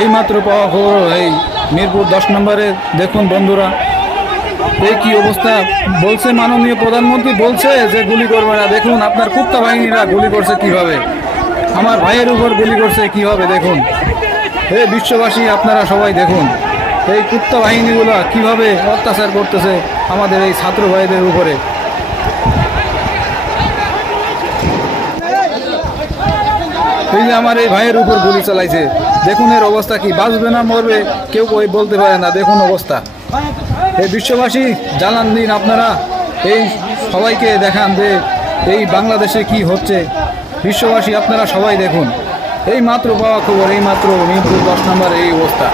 এইমাত্র পাওয়া খবর এই মিরপুর দশ নম্বরে। দেখুন বন্ধুরা এই কি অবস্থা? বলছে মাননীয় প্রধানমন্ত্রী, বলছে যে গুলি করবে না। দেখুন, আপনার কুত্তা বাহিনীরা গুলি করছে কীভাবে? আমার ভাইয়ের উপর গুলি করছে কীভাবে? দেখুন। হে বিশ্ববাসী, আপনারা সবাই দেখুন, এই কুত্তা বাহিনীগুলো কীভাবে অত্যাচার করতেছে আমাদের এই ছাত্র ভাইদের উপরে। এই যে আমার এই ভাইয়ের উপর গুলি চালাইছে। দেখুন এর অবস্থা কি, বাঁচবে না মরবে, কেউ কই বলতে পারে না, দেখুন অবস্থা। এই বিশ্ববাসী, জানান দিন আপনারা, এই সবাইকে দেখান যে এই বাংলাদেশে কি হচ্ছে। বিশ্ববাসী, আপনারা সবাই দেখুন। এই মাত্র পাওয়া খবর, এই মাত্র মিরপুর দশ নম্বর, এই অবস্থা।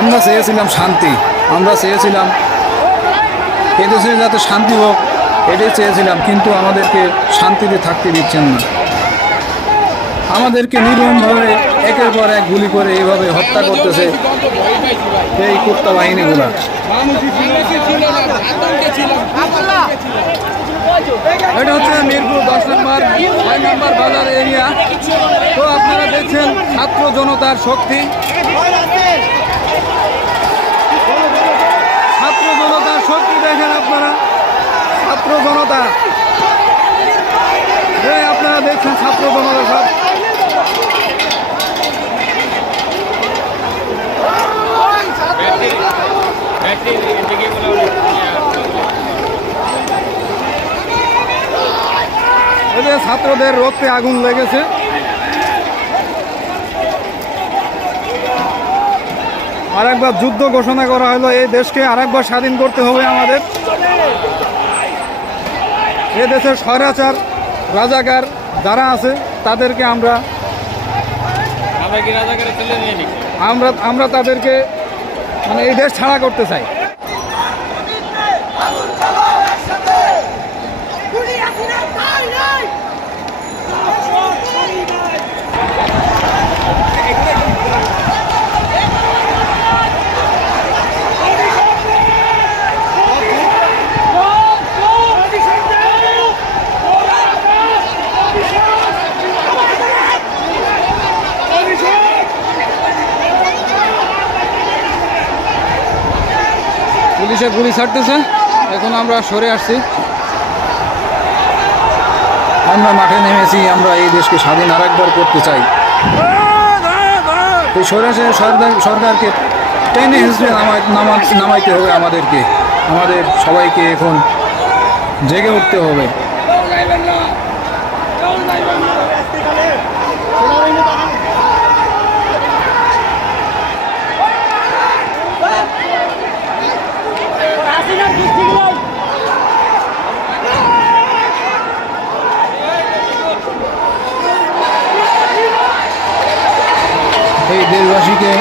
আমরা চেয়েছিলাম শান্তি, আমরা চেয়েছিলাম এদেশে যাতে শান্তি হোক এটাই চেয়েছিলাম, কিন্তু আমাদেরকে শান্তিতে থাকতে দিচ্ছেন না। আমাদেরকে নির্মমভাবে একের পর এক গুলি করে এইভাবে হত্যা করতেছে এই কুত্তা বাহিনীগুলা। এটা হচ্ছে মিরপুর দশ নম্বর, ছয় নম্বর বাজার এরিয়া তো আপনারা দেখছেন ছাত্র জনতার শক্তি ছাত্র জনতার শক্তি দেখেন আপনারা ছাত্র আপনারা দেখছেন ছাত্র জনতা। ছাত্রদের রক্তে আগুন লেগেছে। আরেকবার যুদ্ধ ঘোষণা করা হলো, এই দেশকে আরেকবার স্বাধীন করতে হবে আমাদের। এ দেশের স্বৈরাচার রাজাকার যারা আছে তাদেরকে আমরা আমরা আমরা তাদেরকে মানে এই দেশ ছাড়া করতে চাই গুলি আসিনা তাই নাই পুলিশে গুলি ছাড়তেছে। এখন আমরা সরে আসছি। আমরা মাঠে নেমেছি, আমরা এই দেশকে স্বাধীন আর একবার করতে চাই। এই সরাসরি সরকার, সরকারকে টেনে হিসেবে নামাইতে হবে আমাদেরকে। আমাদের সবাইকে এখন জেগে উঠতে হবে আসিনা দিক ঠিক নাই এই দেশবাসীকে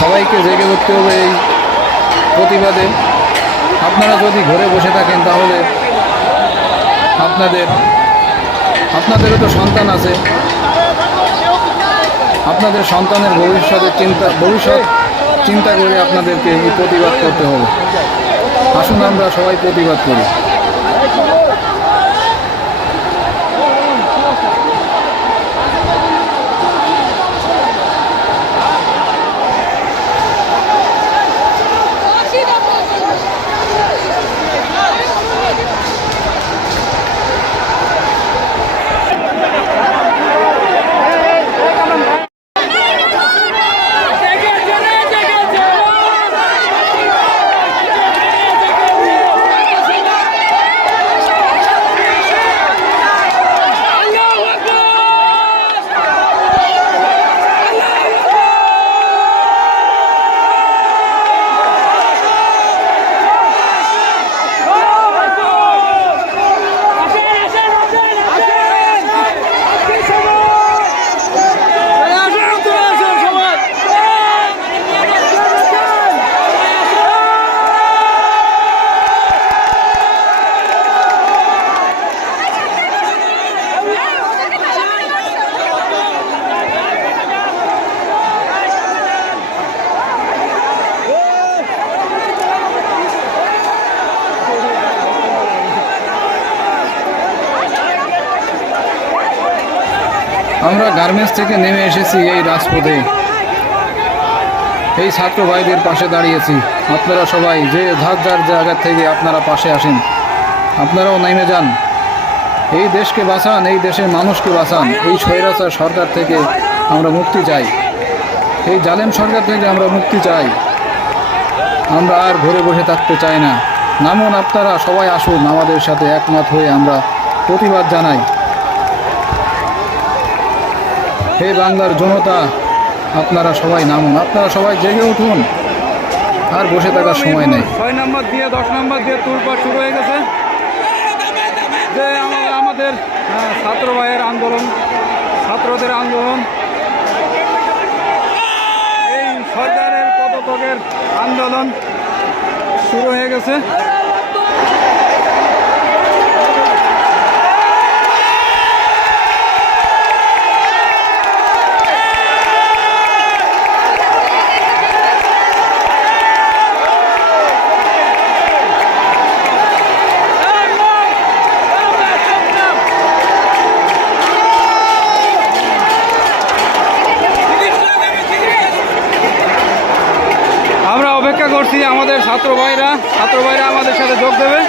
সবাইকে জেগে উঠতে হবে এই প্রতিবাদে। আপনারা যদি ঘরে বসে থাকেন তাহলে আপনাদের আপনাদেরও তো সন্তান আছে। আপনাদের সন্তানের ভবিষ্যতের চিন্তা ভবিষ্যৎ চিন্তা করে আপনাদেরকে প্রতিবাদ করতে হবে। আসুন আমরা সবাই প্রতিবাদ করি। আমরা গার্মেন্টস থেকে নেমে এসেছি এই রাজপথে। এই ছাত্র ভাইদের পাশে দাঁড়িয়েছি। আপনারা সবাই যে ধার যার জায়গা থেকে আপনারা পাশে আসেন, আপনারাও নেমে যান। এই দেশকে বাঁচান, এই দেশের মানুষকে বাঁচান। এই স্বৈরাচার সরকার থেকে আমরা মুক্তি চাই। এই জালেম সরকার থেকে আমরা মুক্তি চাই। আমরা আর ঘরে বসে থাকতে চাই না। নামুন আপনারা সবাই আসুন, আমাদের সাথে একমত হয়ে আমরা প্রতিবাদ জানাই। হে বাংলার জনতা, আপনারা সবাই নামুন, আপনারা সবাই জেগে উঠুন। আর বসে থাকার সময় নেই। ছয় নম্বর দিয়ে, দশ নম্বর দিয়ে তুলপা শুরু হয়ে গেছে। যে আমা- আমাদের ছাত্র ভাইয়ের আন্দোলন, ছাত্রদের আন্দোলন। এই সরকারের পদত্যাগের আন্দোলন শুরু হয়ে গেছে আমরা অপেক্ষা করছি আমাদের ছাত্র ভাইরা ছাত্র ভাইরা আমাদের সাথে যোগ দেবে।